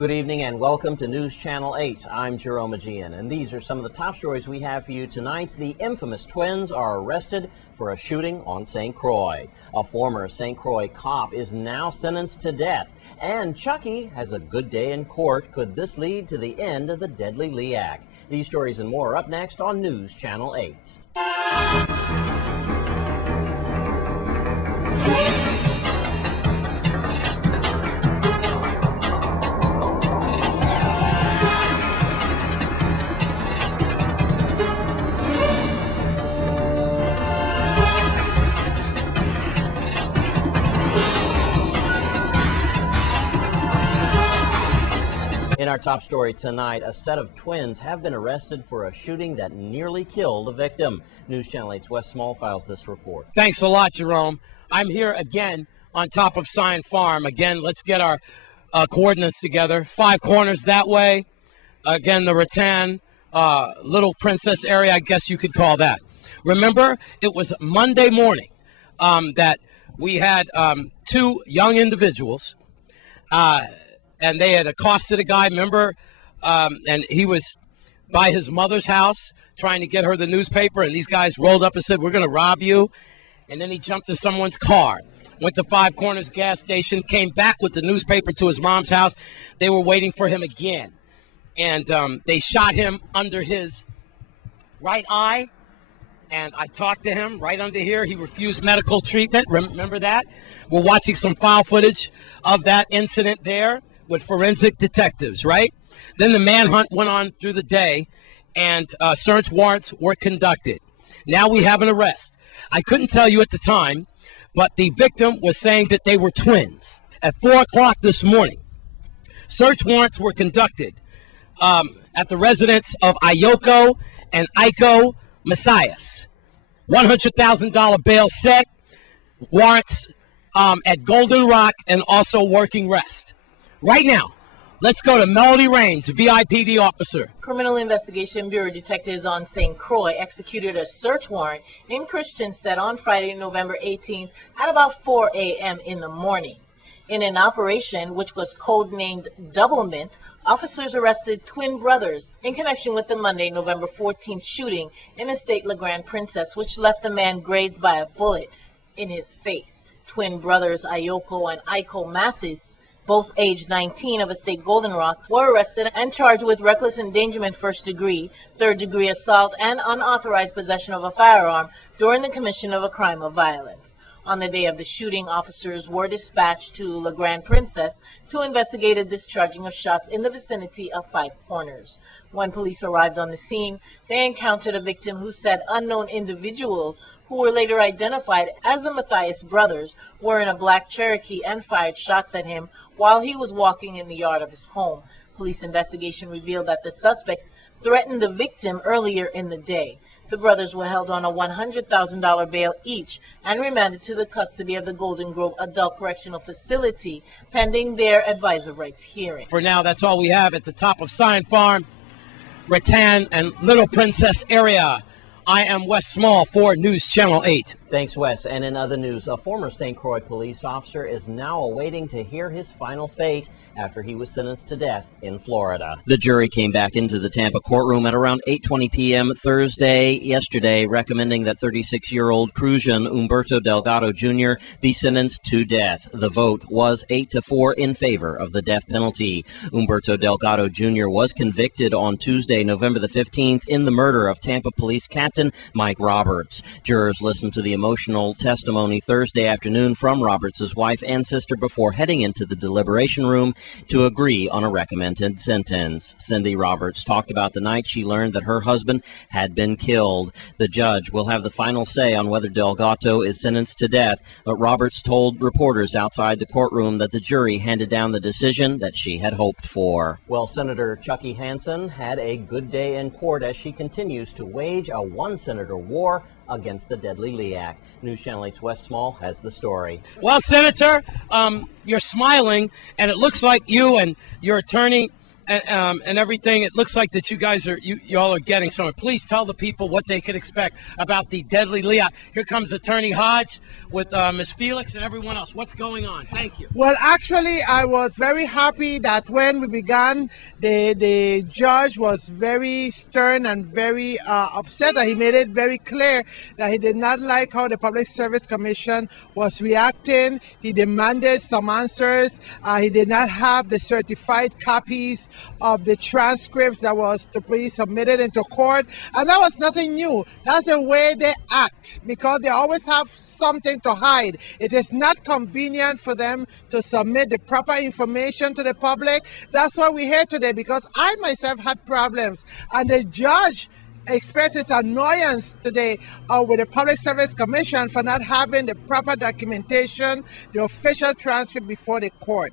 Good evening and welcome to News Channel 8. I'm Jerome Aegean, and these are some of the top stories we have for you tonight. The infamous twins are arrested for a shooting on St. Croix. A former St. Croix cop is now sentenced to death. And Chucky has a good day in court. Could this lead to the end of the deadly LEAC? These stories and more are up next on News Channel 8. In our top story tonight, a set of twins have been arrested for a shooting that nearly killed a victim. News Channel 8's Wes Small files this report. Thanks a lot, Jerome. I'm here again on top of Scion Farm. Again, let's get our coordinates together. 5 corners that way. Again, the Rattan, Little Princess area, I guess you could call that. Remember, it was Monday morning that we had 2 young individuals and they had accosted a guy, remember, and he was by his mother's house trying to get her the newspaper, and these guys rolled up and said, "We're going to rob you." And then he jumped in someone's car, went to 5 Corners gas station, came back with the newspaper to his mom's house. They were waiting for him again, and they shot him under his right eye, and I talked to him right under here. He refused medical treatment. Remember that? We're watching some file footage of that incident there with forensic detectives, right? Then the manhunt went on through the day, and search warrants were conducted. Now we have an arrest. I couldn't tell you at the time, but the victim was saying that they were twins. At 4 o'clock this morning, search warrants were conducted at the residence of Ayoko and Aiko Messias. $100,000 bail set, warrants at Golden Rock, and also working rest. Right now, let's go to Melody Raines, VIPD officer. Criminal Investigation Bureau detectives on St. Croix executed a search warrant in Christiansted on Friday, November 18th at about 4 a.m. in the morning. In an operation which was codenamed Double Mint, officers arrested twin brothers in connection with the Monday, November 14th shooting in Estate La Grande Princess, which left a man grazed by a bullet in his face. Twin brothers Ayoko and Aiko Mathis, both aged 19, of Estate Golden Rock, were arrested and charged with reckless endangerment first degree, third-degree assault, and unauthorized possession of a firearm during the commission of a crime of violence. On the day of the shooting, officers were dispatched to La Grande Princess to investigate a discharging of shots in the vicinity of 5 Corners. When police arrived on the scene, they encountered a victim who said unknown individuals, who were later identified as the Matthias brothers, were in a black Cherokee and fired shots at him while he was walking in the yard of his home. Police investigation revealed that the suspects threatened the victim earlier in the day. The brothers were held on a $100,000 bail each and remanded to the custody of the Golden Grove Adult Correctional Facility pending their advisor rights hearing. For now, that's all we have at the top of Scion Farm, Rattan, and Little Princess area. I am Wes Small for News Channel 8. Thanks, Wes. And in other news, a former St. Croix police officer is now awaiting to hear his final fate after he was sentenced to death in Florida. The jury came back into the Tampa courtroom at around 8:20 p.m. yesterday, recommending that 36-year-old Crucian Umberto Delgado Jr. be sentenced to death. The vote was 8-4 in favor of the death penalty. Umberto Delgado Jr. was convicted on Tuesday, November the 15th, in the murder of Tampa Police Captain Mike Roberts. Jurors listened to the emotional testimony Thursday afternoon from Roberts' wife and sister before heading into the deliberation room to agree on a recommended sentence. Cindy Roberts talked about the night she learned that her husband had been killed. The judge will have the final say on whether Delgado is sentenced to death, but Roberts told reporters outside the courtroom that the jury handed down the decision that she had hoped for. Well, Senator Chucky Hansen had a good day in court as she continues to wage a one-senator war against the deadly LEAC. News Channel 8's Wes Small has the story. Well, Senator, you're smiling, and it looks like you and your attorney and everything. It looks like that you guys are, y'all are getting somewhere. Please tell the people what they can expect about the deadly Leon. Here comes Attorney Hodge with Ms. Felix and everyone else. What's going on? Thank you. Well, actually, I was very happy that when we began, the judge was very stern and very upset that he made it very clear that he did not like how the Public Service Commission was reacting. He demanded some answers. He did not have the certified copies of the transcripts that was to be submitted into court. And that was nothing new. That's the way they act, because they always have something to hide. It is not convenient for them to submit the proper information to the public. That's why we're here today, because I myself had problems, and the judge expressed his annoyance today with the Public Service Commission for not having the proper documentation, the official transcript before the court.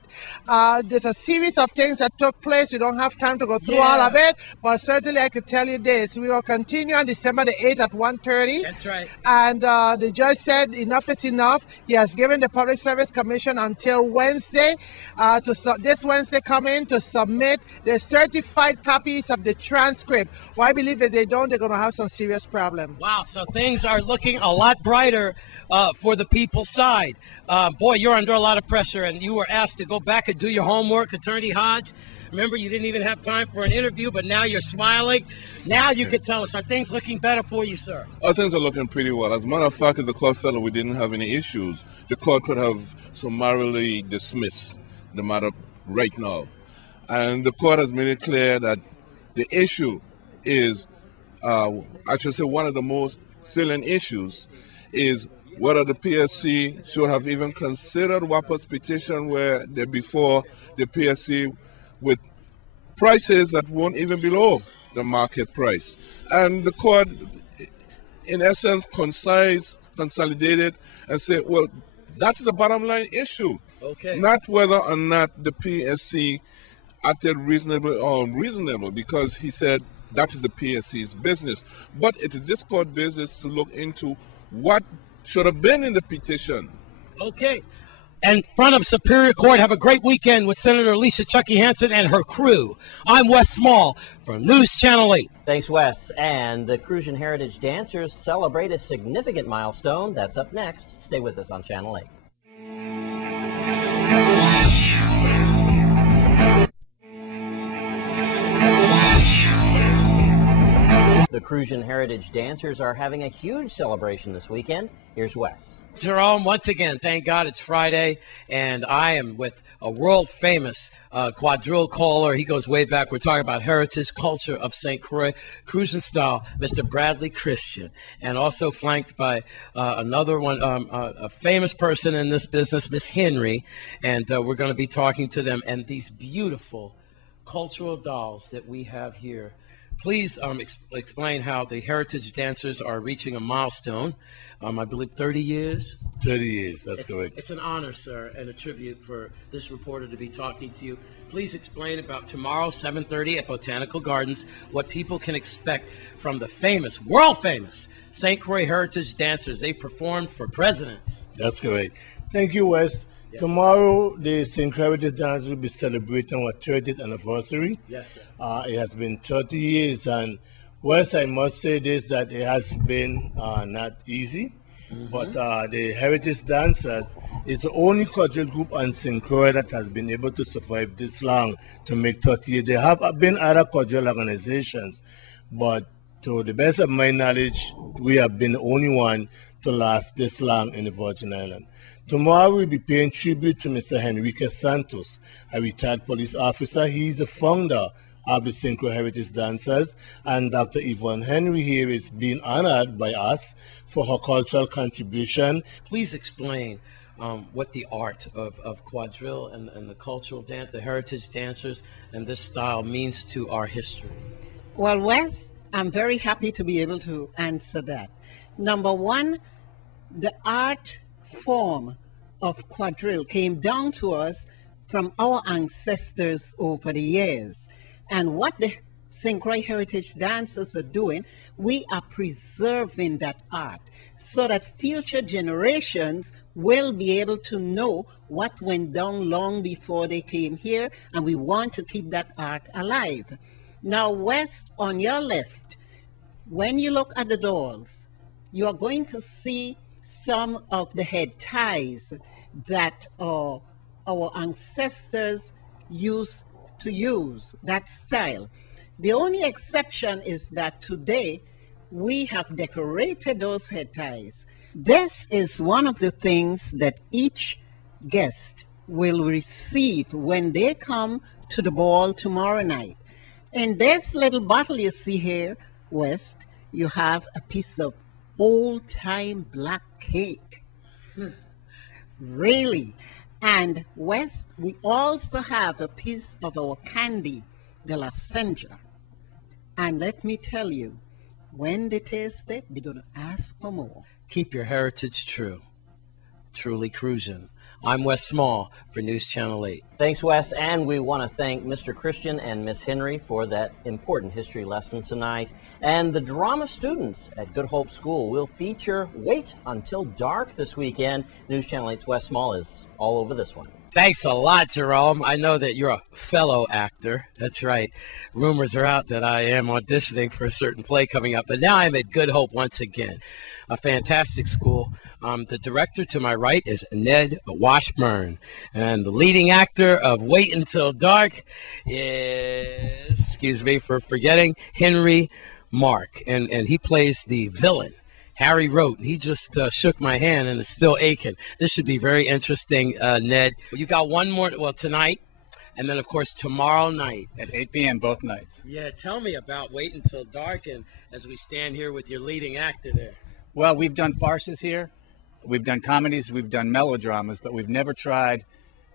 There's a series of things that took place. We don't have time to go through all of it, but certainly I could tell you this. We will continue on December the 8th at 1:30. That's right. And the judge said enough is enough. He has given the Public Service Commission until Wednesday, this Wednesday coming, to submit the certified copies of the transcript. Well, I believe that they don't, they're going to have some serious problems. Wow, so things are looking a lot brighter for the people's side. Boy, you're under a lot of pressure, and you were asked to go back and do your homework, Attorney Hodge. Remember, you didn't even have time for an interview, but now you're smiling. Now you can tell us, are things looking better for you, sir? Oh, things are looking pretty well. As a matter of fact, as the court felt we didn't have any issues, the court could have summarily dismissed the matter right now. And the court has made it clear that the issue is, I should say one of the most salient issues is whether the PSC should have even considered WAPA's petition where they're before the PSC with prices that won't even below the market price. And the court, in essence, consolidated and said, well, that is a bottom line issue. Okay. Not whether or not the PSC acted reasonable or unreasonable, because he said that is the PSC's business. But it is this court business to look into what should have been in the petition. Okay. In front of Superior Court, have a great weekend with Senator Lisa Chucky Hansen and her crew. I'm Wes Small from News Channel 8. Thanks, Wes. And the Crucian Heritage Dancers celebrate a significant milestone. That's up next. Stay with us on Channel 8. The Crucian Heritage Dancers are having a huge celebration this weekend. Here's Wes. Jerome, once again, thank God it's Friday, and I am with a world-famous quadrille caller. He goes way back. We're talking about heritage culture of St. Croix, cruising style, Mr. Bradley Christian, and also flanked by another one, a famous person in this business, Miss Henry, and we're going to be talking to them, and these beautiful cultural dolls that we have here. Please explain how the Heritage Dancers are reaching a milestone. I believe 30 years? 30 years, that's correct. It's an honor, sir, and a tribute for this reporter to be talking to you. Please explain about tomorrow, 7:30 at Botanical Gardens, what people can expect from the famous, world-famous St. Croix Heritage Dancers. They performed for presidents. That's correct. Thank you, Wes. Yes. Tomorrow, the St. Croix Heritage Dancers will be celebrating our 30th anniversary. Yes, sir. It has been 30 years, and Wes, I must say this, that it has been not easy, but the Heritage Dancers is the only cultural group on St. Croix that has been able to survive this long to make 30 years. There have been other cultural organizations, but to the best of my knowledge, we have been the only one to last this long in the Virgin Islands. Tomorrow we'll be paying tribute to Mr. Henrique Santos, a retired police officer. He's the founder of the St. Croix Heritage Dancers, and Dr. Yvonne Henry here is being honored by us for her cultural contribution. Please explain what the art of quadrille and the cultural dance, the Heritage Dancers, and this style means to our history. Well, Wes, I'm very happy to be able to answer that. Number one, the art form of quadrille came down to us from our ancestors over the years. And what the St. Croix Heritage Dancers are doing, we are preserving that art. so that future generations will be able to know what went down long before they came here, and we want to keep that art alive. Now, West, on your left, when you look at the dolls, you are going to see some of the head ties that our ancestors used to use, that style. The only exception is that today we have decorated those head ties. This is one of the things that each guest will receive when they come to the ball tomorrow night. In this little bottle you see here, West, you have a piece of old-time black cake. Really. And West, we also have a piece of our candy, de la Senja. And let me tell you, when they taste it, they're going to ask for more. Keep your heritage true. Truly Crucian. I'm Wes Small for News Channel 8. Thanks, Wes, and we want to thank Mr. Christian and Miss Henry for that important history lesson tonight. And the drama students at Good Hope School will feature Wait Until Dark this weekend. News Channel 8's Wes Small is all over this one. Thanks a lot, Jerome. I know that you're a fellow actor. That's right. Rumors are out that I am auditioning for a certain play coming up, but now I'm at Good Hope once again. A fantastic school. The director to my right is Ned Washburn, and the leading actor of Wait Until Dark is, excuse me for forgetting, Henry Mark, and he plays the villain, Harry Rote. He just shook my hand and it's still aching. This should be very interesting, Ned. You got one more, well, tonight, and then of course tomorrow night at 8 p.m. both nights. Yeah, tell me about Wait Until Dark, and as we stand here with your leading actor there. Well, we've done farces here, we've done comedies, we've done melodramas, but we've never tried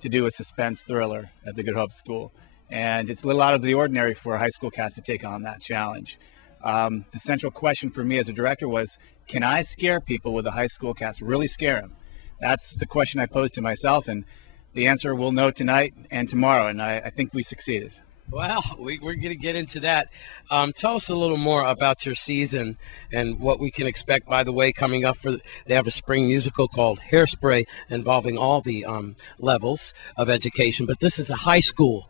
to do a suspense thriller at the Good Hope School. And it's a little out of the ordinary for a high school cast to take on that challenge. The central question for me as a director was, can I scare people with a high school cast, really scare them? That's the question I posed to myself, and the answer we'll know tonight and tomorrow, and I think we succeeded. Well, we're going to get into that. Tell us a little more about your season and what we can expect. By the way, coming up, they have a spring musical called Hairspray involving all the levels of education. But this is a high school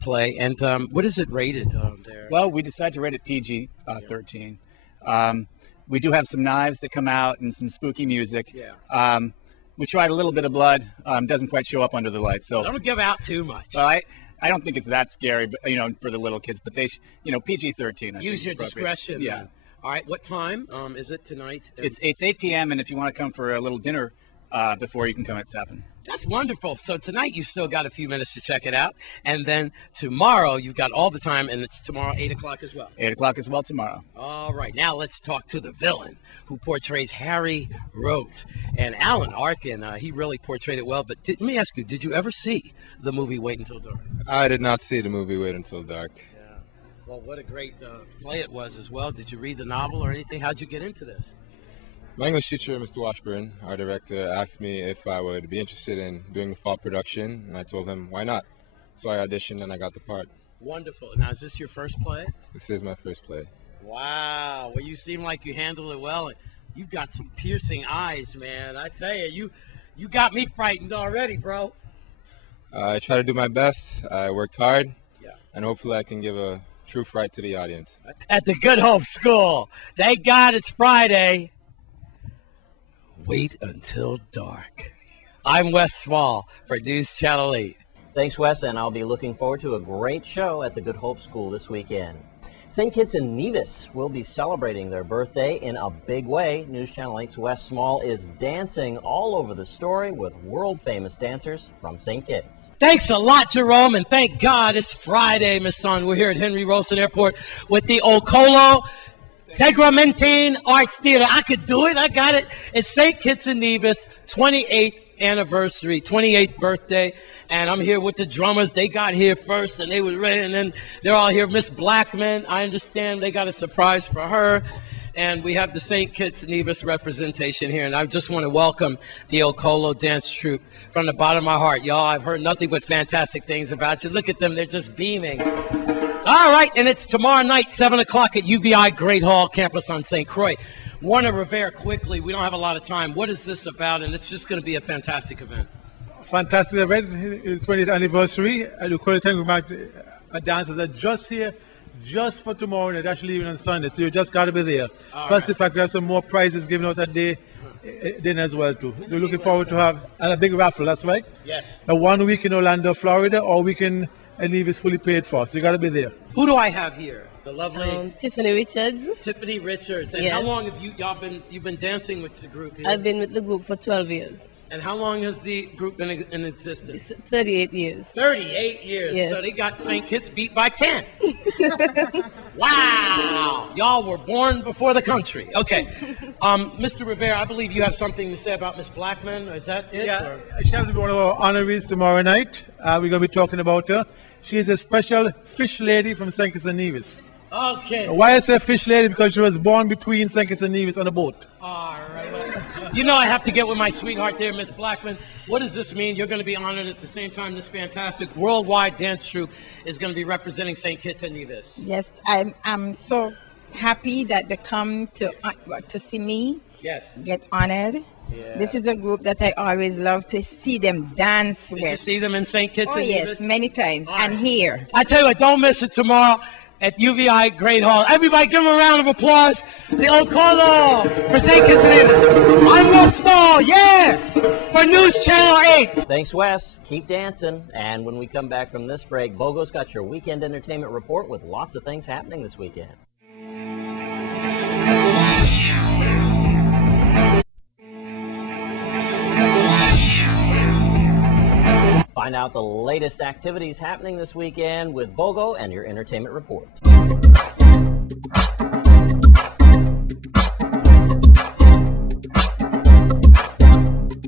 play. And what is it rated there? Well, we decided to rate it PG-13. We do have some knives that come out and some spooky music. Yeah. We tried a little bit of blood. Doesn't quite show up under the lights. So don't give out too much. Well, I don't think it's that scary, but for the little kids. But they, PG-13. Use your discretion. Yeah. Then. All right. What time is it tonight? It's 8 p.m. and if you want to come for a little dinner before, you can come at 7. That's wonderful. So tonight you've still got a few minutes to check it out, and then tomorrow you've got all the time, and it's tomorrow 8 o'clock as well. 8 o'clock as well tomorrow. All right. Now let's talk to the villain who portrays Harry Rote, and Alan Arkin. He really portrayed it well. But let me ask you: did you ever see the movie Wait Until Dark? I did not see the movie Wait Until Dark. Yeah. Well, what a great play it was as well. Did you read the novel or anything? How'd you get into this? My English teacher, Mr. Washburn, our director, asked me if I would be interested in doing the fall production, and I told him why not. So I auditioned and I got the part. Wonderful. Now, is this your first play? This is my first play. Wow. Well, you seem like you handled it well. And you've got some piercing eyes, man. I tell you, you got me frightened already, bro. I try to do my best. I worked hard. Yeah. And hopefully I can give a true fright to the audience. At the Good Hope School. Thank God it's Friday. Wait Until Dark. I'm Wes Small for News Channel 8. Thanks, Wes, and I'll be looking forward to a great show at the Good Hope School this weekend. St. Kitts and Nevis will be celebrating their birthday in a big way. News Channel 8's Wes Small is dancing all over the story with world-famous dancers from St. Kitts. Thanks a lot, Jerome, and thank God it's Friday, my son. We're here at Henry Rosen Airport with the Ocolo Tegramentine Arts Theater. I could do it. I got it. It's St. Kitts and Nevis, 28th anniversary, 28th birthday. And I'm here with the drummers. They got here first, and they were ready. And then they're all here. Miss Blackman, I understand they got a surprise for her. And we have the St. Kitts and Nevis representation here. And I just want to welcome the Ocolo Dance Troupe from the bottom of my heart. Y'all, I've heard nothing but fantastic things about you. Look at them. They're just beaming. All right, and it's tomorrow night, 7 o'clock at UVI Great Hall campus on St. Croix. Warner Rivera, quickly, we don't have a lot of time. What is this about? And it's just going to be a fantastic event. Fantastic event. It's 20th anniversary. I look forward to thank you back dancers are just here just for tomorrow, and they're actually leaving on Sunday. So you just got to be there. Plus, the fact we have some more prizes given out that day then as well too. So we're looking forward to have a big raffle. That's right. Yes. A 1 week in Orlando, Florida, or we can leave is fully paid for. So you got to be there. Who do I have here? The lovely Tiffany Richards. Tiffany Richards. And Yes. how long have you've been dancing with the group here? I've been with the group for 12 years. And how long has the group been in existence? 38 years. 38 years. Yes. So they got St. Kitts beat by 10. Wow. Y'all were born before the country. Okay. Mr. Rivera, I believe you have something to say about Miss Blackman. Is that it? Yeah, or? she has to be one of our honorees tomorrow night. We're going to be talking about her. She is a special fish lady from St. Kitts and Nevis. Okay. Why I say fish lady? Because she was born between St. Kitts and Nevis on a boat. All right. Well, you know I have to get with my sweetheart there, Miss Blackman. What does this mean? You're going to be honored at the same time this fantastic worldwide dance troupe is going to be representing St. Kitts and Nevis. Yes, I'm so happy that they come to see me. Yes. Get honored. Yeah. This is a group that I always love to see them dance with. Did you see them in St. Kitts and Nevis? Yes, many times. And here. I tell you what, don't miss it tomorrow at UVI Great Hall. Everybody give them a round of applause. The Okolo for St. Kitts and Nevis. I'm Will Small, yeah, for News Channel 8. Thanks, Wes. Keep dancing. And when we come back from this break, Bogo's got your weekend entertainment report with lots of things happening this weekend. Find out the latest activities happening this weekend with Bogo and your entertainment report.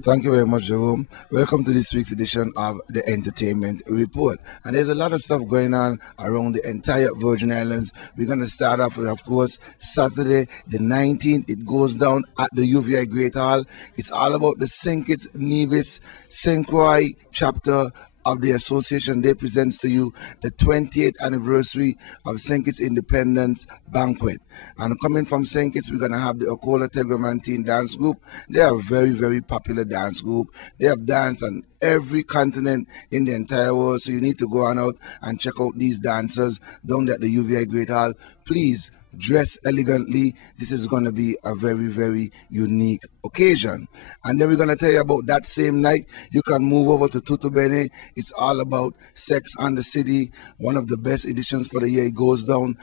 Thank you very much, Jerome. Welcome to this week's edition of the Entertainment Report. And there's a lot of stuff going on around the entire Virgin Islands. We're going to start off with, of course, Saturday the 19th. It goes down at the UVI Great Hall. It's all about the St. Kitts Nevis St. Croix chapter of the association. They presents to you the 28th anniversary of St. Kitts Independence Banquet. And coming from St. Kitts, we're going to have the Okola Tegramantine Dance Group. They are a very, very popular dance group. They have danced on every continent in the entire world, so you need to go on out and check out these dancers down at the UVI Great Hall. Please dress elegantly. This is going to be a very, very unique occasion. And then we're going to tell you about that same night. You can move over to Tutubene. It's all about Sex and the City, one of the best editions for the year. It goes down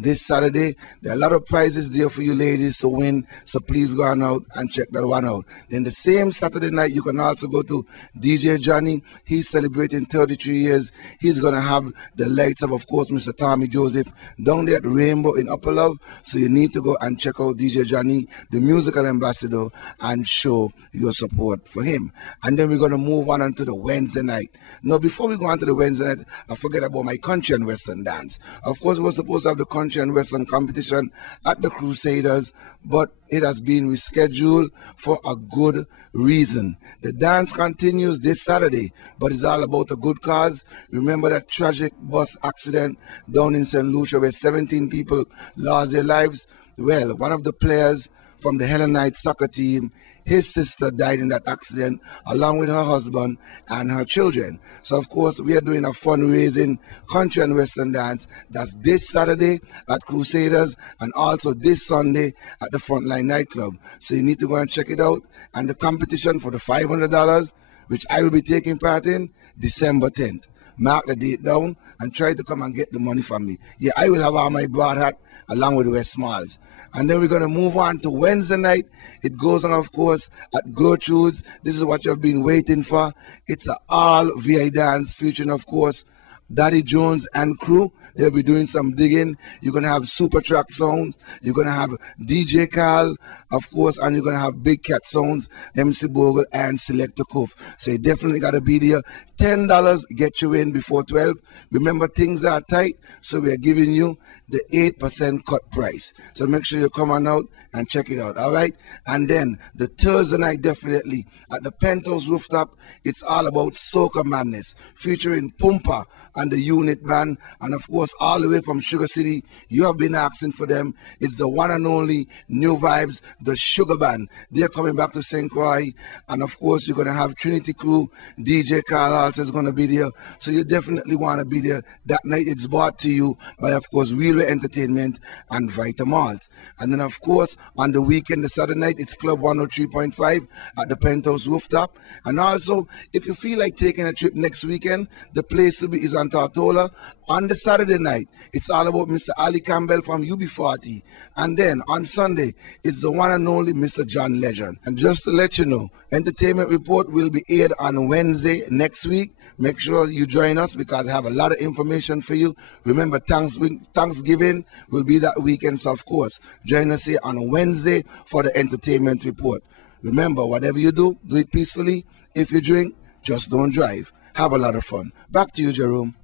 this Saturday. There are a lot of prizes there for you ladies to win, so please go on out and check that one out. Then the same Saturday night, you can also go to DJ Johnny. He's celebrating 33 years. He's going to have the lights of course, Mr. Tommy Joseph down there at Rainbow in Upper Love. So you need to go and check out DJ Johnny, the musical ambassador, and show your support for him. And then we're going to move on to the Wednesday night. Now, before we go on to the Wednesday night, I forget about my country and western dance. Of course, we're supposed to have the country and western competition at the Crusaders, but it has been rescheduled for a good reason. The dance continues this Saturday, but it's all about a good cause. Remember that tragic bus accident down in St. Lucia where 17 people lost their lives? Well, one of the players from the Hellenite soccer team, his sister died in that accident along with her husband and her children. So of course we are doing a fundraising country and western dance. That's this Saturday at Crusaders and also this Sunday at the Frontline nightclub. So you need to go and check it out. And the competition for the $500, which I will be taking part in, December 10th. Mark the date down and try to come and get the money from me. Yeah, I will have on my broad hat along with West Smalls. And then we're going to move on to Wednesday night. It goes on, of course, at Gertrude's. This is what you've been waiting for. It's an all VI dance featuring, of course, Daddy Jones and crew. They'll be doing some digging. You're going to have Super Track sounds. You're going to have DJ Carl, of course, and you're going to have Big Cat sounds, MC Bogle, and Selector Cove. So you definitely got to be there. $10 get you in before 12. Remember, things are tight, so we are giving you the 8% cut price. So make sure you come on out and check it out, all right? And then the Thursday night, definitely, at the Penthouse Rooftop, it's all about Soca Madness, featuring Pumpa and the unit band, and of course all the way from Sugar City. You have been asking for them. It's the one and only New Vibes, the Sugar Band. They're coming back to St. Croix, and of course you're going to have Trinity Crew. DJ Carl also is going to be there, so you definitely want to be there. That night it's brought to you by, of course, Real Entertainment and Vitamalt. And then of course on the weekend, the Saturday night, it's Club 103.5 at the Penthouse Rooftop. And also, if you feel like taking a trip next weekend, the place to be is on Tortola. On the Saturday night, it's all about Mr. Ali Campbell from UB40. And then on Sunday, it's the one and only Mr. John Legend. And just to let you know, Entertainment Report will be aired on Wednesday next week. Make sure you join us because I have a lot of information for you. Remember, Thanksgiving will be that weekend, so of course, join us here on Wednesday for the Entertainment Report. Remember, whatever you do it peacefully. If you drink, just don't drive. Have a lot of fun. Back to you, Jerome.